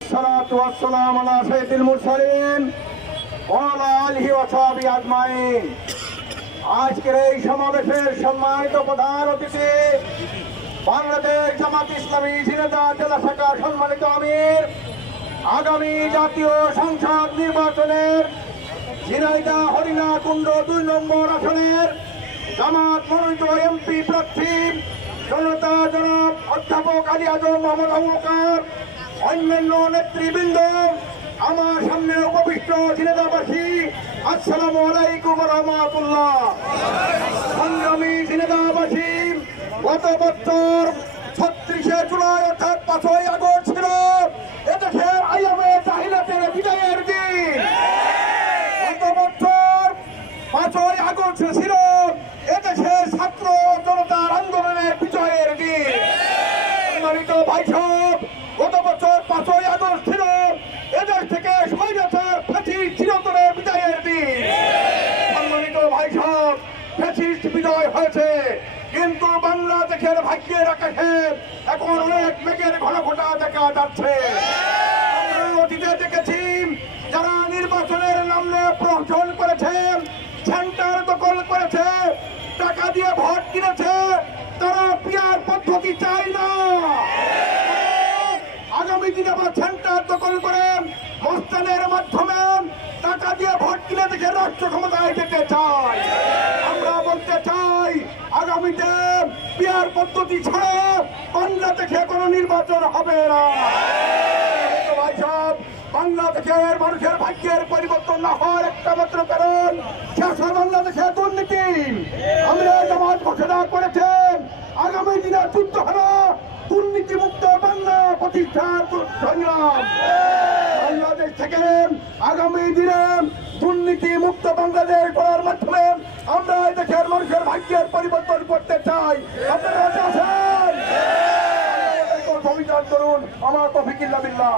সালাতু ওয়াসসালামু আলা সাইয়্যিদিল মুরসালিন ওয়া আলা আলিহি ওয়া সাহবিহি আজমাইন। আজকের এই সমাবেশের সম্মানিত প্রধান অতিথি বাংলাদেশ জামাত ইসলামী ঝিনাইদহ জেলা শাখার সম্মানিত আমির, আগামী জাতীয় সংসদ নির্বাচনের ঝিনাইদহ হরিণাকুণ্ড ২ নম্বর আসনের জামাত মনোনীত এমপি প্রার্থী জনতা জনাব অধ্যাপক আলী আজম মোহাম্মদ আবু বকর, অন্যান্য নেতৃবৃন্দ, আমার সামনে উপবিষ্ট ঝিনাইদহবাসী, আসসালামু আলাইকুম ওয়া রাহমাতুল্লাহ। সংগ্রামী ঝিনাইদহবাসী, গত বছর ৩৬শে জুলাই অর্থাৎ ৫ই আগস্ট ছিল এদেশের আইএমএ জাহিলাতের বিজয়ের দিন। গত বছর ৫ই আগস্ট ছিল এদেশের ছাত্র জনতার আন্দোলনের বিজয়ের দিন। সম্মানিত ভাই সব, গত বছর ৫ই আগস্ট ছিল এদেশ থেকে স্বৈরাচার ফ্যাসিস্ট চিরতরে বিজয়ের দিন। সম্মানিত ভাই সব, ফ্যাসিস্ট বিজয় হয়েছে, কিন্তু বাংলাদেশের ভাগ্যের আকাশে এখন অনেক মেঘের ঘনঘটা দেখা যাচ্ছে। আমরা অতীতে দেখেছি যারা নির্বাচনের নামে প্রহসন করেছে, সেন্টার দখল করেছে, টাকা দিয়ে ভোট কিনেছে, তারা পিয়ার পদ্ধতি চায় না। আগামী দিনে আবার সেন্টার দখল করে মস্তানের মাধ্যমে টাকা দিয়ে ভোট কিনে দেখে রাষ্ট্র ক্ষমতায় যেতে চায়। আমরা বলতে চাই, আগামীতে পিয়ার পদ্ধতি ছাড়া বাংলাদেশে কোনো নির্বাচন হবে না। বাংলাদেশের মানুষের ভাগ্যের পরিবর্তন না হওয়ার একটা মাত্র কারণ বাংলাদেশে দুর্নীতি। আমরা জামাত ঘোষণা করেছেন আগামী দিনে যুদ্ধ হলো দুর্নীতি মুক্ত বাংলা প্রতিষ্ঠার সংগ্রাম। বাংলাদেশ থেকে আগামী দিনে দুর্নীতি মুক্ত বাংলাদেশ গড়ার মাধ্যমে আমরা দেশের মানুষের ভাগ্যের পরিবর্তন করতে চাই। আপনারা আছেন, অভিযান করুন। আমার তৌফিক ইল্লা বিল্লাহ।